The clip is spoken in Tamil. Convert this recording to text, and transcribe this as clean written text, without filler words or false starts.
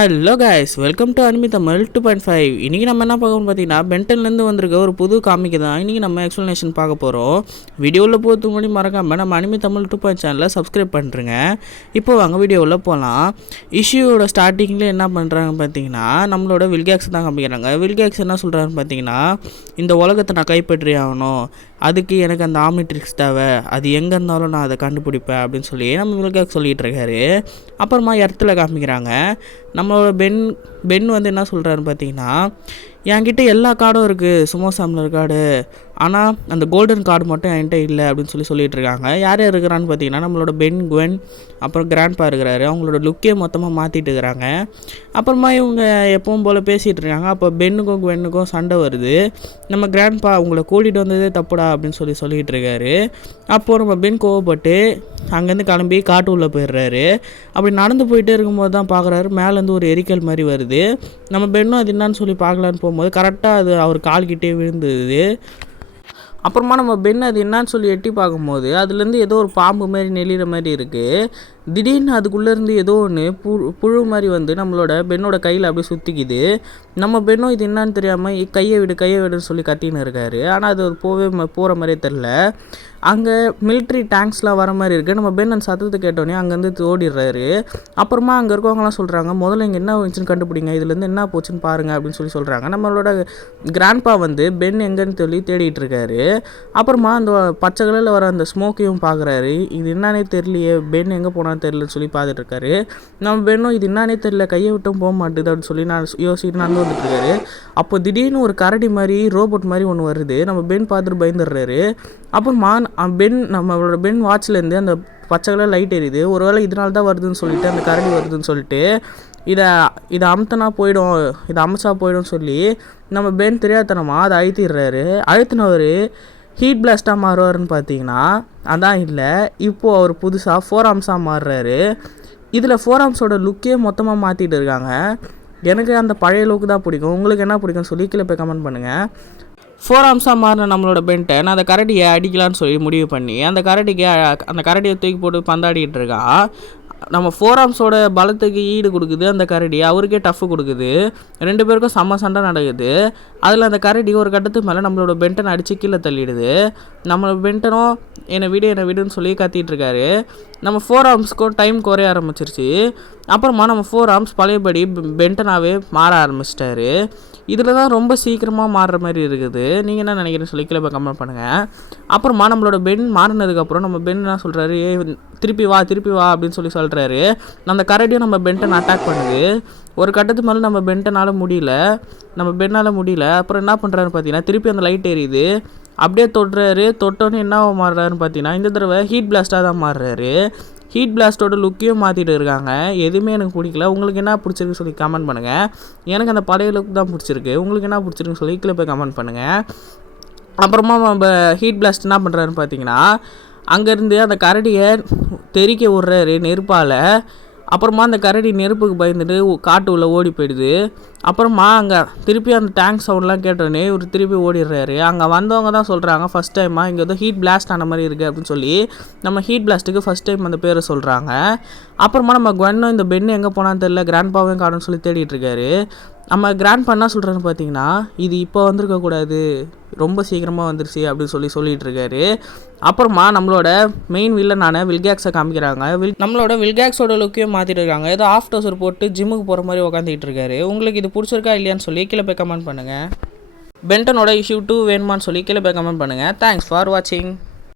Hello guys, welcome to anime Tamil 2.5. இன்றைக்கி நம்ம என்ன பார்க்கணும்னு பார்த்தீங்கன்னா, பென்டன்லேருந்து வந்திருக்க ஒரு புது காமிக்கு தான் இன்றைக்கி நம்ம எக்ஸ்ப்ளனேஷன் பார்க்க போகிறோம். வீடியோவில் போகிறதுக்கு முன்னாடி மறக்காமல் நம்ம அனிமி தமிழ் 2.5 சேனலில் சப்ஸ்கிரைப் பண்ணுறேங்க. இப்போ வாங்க வீடியோவில் போகலாம். இஷ்யூவோட ஸ்டார்டிங்கில் என்ன பண்ணுறாங்க பார்த்தீங்கன்னா, நம்மளோட வில்கேக்ஸ் தான் காமிக்கிறாங்க. வில்கேக்ஸ் என்ன சொல்கிறாருன்னு பார்த்தீங்கன்னா, இந்த உலகத்தை நான் கைப்பற்றி ஆகணும், அதுக்கு எனக்கு அந்த ஆம்னிட்ரிக்ஸ் தேவை, அது எங்கே இருந்தாலும் நான் அதை கண்டுபிடிப்பேன் அப்படின்னு சொல்லி நம்ம வில்கேக்ஸ் சொல்லிகிட்டு இருக்காரு. அப்புறமா இடத்துல காமிக்கிறாங்க. நம்மளோட பென் வந்து என்ன சொல்கிறாருன்னு பார்த்தீங்கன்னா, என்கிட்ட எல்லா கார்டும் இருக்குது, சுமோ சாம்லர் கார்டு, ஆனால் அந்த கோல்டன் கார்டு மட்டும் என்கிட்ட இல்லை அப்படின்னு சொல்லிட்டு இருக்காங்க. யார் யார் இருக்கிறான்னு பார்த்தீங்கன்னா, நம்மளோட பென், குவென், அப்புறம் கிராண்ட்பா இருக்கிறாரு. அவங்களோட லுக்கே மொத்தமாக மாற்றிட்டு இருக்கிறாங்க. அப்புறமா இவங்க எப்பவும் போல் பேசிகிட்டு இருக்காங்க. அப்போ பென்னுக்கும் குவென்னுக்கும் சண்டை வருது. நம்ம கிராண்ட்பா உங்களை கூட்டிகிட்டு வந்ததே தப்புடா அப்படின்னு சொல்லிகிட்டு இருக்காரு. அப்போது நம்ம பென் கோவப்பட்டு அங்கேருந்து கிளம்பி காட்டு உள்ளே போயிடுறாரு. அப்படி நடந்து போயிட்டே இருக்கும்போது தான் பார்க்குறாரு, மேலேருந்து ஒரு எரிக்கல் மாதிரி வருது. நம்ம பென்னும் அது என்னான்னு சொல்லி பார்க்கலான்னு போகும்போது கரெக்டாக அது அவர் கால்கிட்டே விழுந்தது. அப்புறமா நம்ம பென் அது என்னான்னு சொல்லி எட்டி பார்க்கும்போது அதுலேருந்து ஏதோ ஒரு பாம்பு மாதிரி நெளிகிற மாதிரி இருக்குது. திடீர்னு அதுக்குள்ளேருந்து ஏதோ ஒன்று புழு மாதிரி வந்து நம்மளோட பென்னோட கையில் அப்படியே சுற்றிக்குது. நம்ம பென்னும் இது என்னான்னு தெரியாமல் கையை விடுன்னு சொல்லி கத்தின்னு இருக்காரு. ஆனால் அது போகிற மாதிரியே தெரில. அங்கே மிலிட்ரி டேங்க்ஸ்லாம் வர மாதிரி இருக்குது. நம்ம பென் அந்த சத்தத்தை கேட்டோன்னே அங்கேருந்து ஓடிடுறாரு. அப்புறமா அங்கே இருக்கவங்களாம் சொல்கிறாங்க, முதல்ல இங்கே என்ன வந்துச்சுன்னு கண்டுபிடிங்க, இதுலேருந்து என்ன போச்சுன்னு பாருங்கள் அப்படின்னு சொல்கிறாங்க. நம்மளோட கிராண்ட்பா வந்து பென் எங்கேன்னு சொல்லி தேடிட்டு இருக்காரு. அப்புறமா அந்த பச்சை கலரில் வர அந்த ஸ்மோக்கையும் பார்க்குறாரு. இது என்னன்னே தெரியலையே, பென் எங்கே போனான்னு தெரியலன்னு சொல்லி பார்த்துட்டு இருக்காரு. நம்ம பென்னும் இது என்னன்னே தெரியல, கையை விட்டும் போக மாட்டுது அப்படின்னு சொல்லி யோசிச்சுட்டு நடந்து வந்துட்டு இருக்காரு. அப்போ திடீர்னு ஒரு கரடி மாதிரி ரோபோட் மாதிரி ஒன்று வருது. நம்ம பென் பார்த்துட்டு பயந்துடுறாரு. அப்புறமா நம்மளோட பென் வாட்ச்லேருந்து அந்த பச்சை கலர் லைட் எரியுது. ஒருவேளை இதனால தான் வருதுன்னு சொல்லிட்டு, அந்த கரடி வருதுன்னு சொல்லிட்டு இதை அமுத்தனா போயிடும், இதை அமைச்சா போயிடும்னு சொல்லி நம்ம பென் தெரியாதனமாக அதை அழுத்திடுறாரு. அழுத்தினவர் ஹீட் பிளாஸ்ட்டாக மாறுவார்னு பார்த்தீங்கன்னா அதான் இல்லை. இப்போது அவர் புதுசாக 4 ஆர்ம்ஸாக மாறுறாரு. இதில் 4 ஆர்ம்ஸோட லுக்கே மொத்தமாக மாற்றிட்டு இருக்காங்க. எனக்கு அந்த பழைய லுக்கு தான் பிடிக்கும். உங்களுக்கு என்ன பிடிக்கும்னு சொல்லி கீழே போய் கமெண்ட் பண்ணுங்கள். 4 ஆர்ம்ஸாக மாறின நம்மளோட பென்ட்டை நான் அந்த கரடியை அடிக்கலான்னு சொல்லி முடிவு பண்ணி அந்த கரடியை தூக்கி போட்டு பந்தாடிக்கிட்டு இருக்கான். நம்ம 4 ஆர்ம்ஸோட பலத்துக்கு ஈடு கொடுக்குது அந்த கரடி, அவருக்கே டஃப்பு கொடுக்குது. 2 பேருக்கும் செம்ம சண்டை நடக்குது. அதில் அந்த கரடி ஒரு கட்டத்துக்கு மேலே நம்மளோட பென்டனை அடித்து கீழே தள்ளிடுது. நம்ம பென்டனும் என்னை விடுன்னு சொல்லி கத்திட்டு இருக்காரு. நம்ம 4 ஆர்ம்ஸ்க்கும் டைம் குறைய ஆரம்பிச்சிருச்சு. அப்புறமா நம்ம 4 ஆர்ம்ஸ் பழையபடி பென்டனாகவே மாற ஆரம்பிச்சிட்டாரு. இதில் தான் ரொம்ப சீக்கிரமாக மாறுற மாதிரி இருக்குது. நீங்கள் என்ன நினைக்கிறேன்னு சொல்லி கீழே போய் கமெண்ட் பண்ணுங்கள். அப்புறமா நம்மளோட பென் மாறினதுக்கப்புறம் நம்ம பென் என்ன சொல்கிறாரு, திருப்பி வா அப்படின்னு சொல்கிறாரு. அந்த கரடியும் நம்ம பென்டன் அட்டாக் பண்ணுது. ஒரு கட்டத்துக்கு மேலே நம்ம பென்னால் முடியல. அப்புறம் என்ன பண்ணுறாருன்னு பார்த்தீங்கன்னா, திருப்பி அந்த லைட் எரியுது. அப்படியே தொட்டோன்னு என்ன மாறுறாருன்னு பார்த்தீங்கன்னா, இந்த தடவை ஹீட் பிளாஸ்ட்டாக தான் மாறுறாரு. ஹீட் பிளாஸ்ட்டோட லுக்கையும் மாற்றிட்டு இருக்காங்க. எதுவுமே எனக்கு பிடிக்கல. உங்களுக்கு என்ன பிடிச்சிருக்கு சொல்லி கமெண்ட் பண்ணுங்கள். எனக்கு அந்த பழைய லுக் தான் பிடிச்சிருக்கு. உங்களுக்கு என்ன பிடிச்சிருக்குன்னு சொல்லி கீழே போய் கமெண்ட் பண்ணுங்கள். அப்புறமா நம்ம ஹீட் பிளாஸ்ட் என்ன பண்ணுறாருன்னு பார்த்தீங்கன்னா, அங்கேருந்து அந்த கரடியை தெறிக்க விட்றாரு நெருப்பால். அப்புறமா அந்த கரடி நெருப்புக்கு பயந்துட்டு காட்டு உள்ளே ஓடி போயிடுது. அப்புறமா அங்கே திருப்பி அந்த டேங்க் சவுண்ட்லாம் கேட்டோடனே இவர் திருப்பி ஓடிடுறாரு. அங்கே வந்தவங்க தான் சொல்கிறாங்க, ஃபஸ்ட் டைமாக இங்கே ஏதோ ஹீட் பிளாஸ்ட் ஆன மாதிரி இருக்குது அப்படின்னு சொல்லி நம்ம ஹீட் பிளாஸ்ட்டுக்கு ஃபஸ்ட் டைம் அந்த பேரை சொல்கிறாங்க. அப்புறமா நம்ம குவென்னும் இந்த பென்னு எங்கே போனான்னு தெரியல, கிராண்ட்பாவையும் காணுன்னு சொல்லி தேடிட்டு இருக்காரு. நம்ம கிராண்ட்பா என்ன சொல்கிறான்னு பார்த்தீங்கன்னா, இது இப்போ வந்திருக்கக்கூடாது, ரொம்ப சீக்கிரமாக வந்துருச்சு அப்படின்னு சொல்லிட்டு இருக்காரு. அப்புறமா நம்மளோட மெயின் வில்லனான வில்கேக்ஸை காமிக்கிறாங்க. நம்மளோட வில்கேக்ஸோட லுக்கையும் மாற்றிட்டு இருக்காங்க. ஏதோ ஆஃப் டோசர் போட்டு ஜிம்முக்கு போகிற மாதிரி உட்காந்துக்கிட்டு இருக்காரு. உங்களுக்கு இது பிடிச்சிருக்கா இல்லையான்னு சொல்லி கீழே போய் கமெண்ட் பண்ணுங்கள். பென்டனோட இஷ்யூ 2 வேணுமான்னு சொல்லி கீழே போய் கமெண்ட் பண்ணுங்கள். தேங்க்ஸ் ஃபார் வாட்சிங்.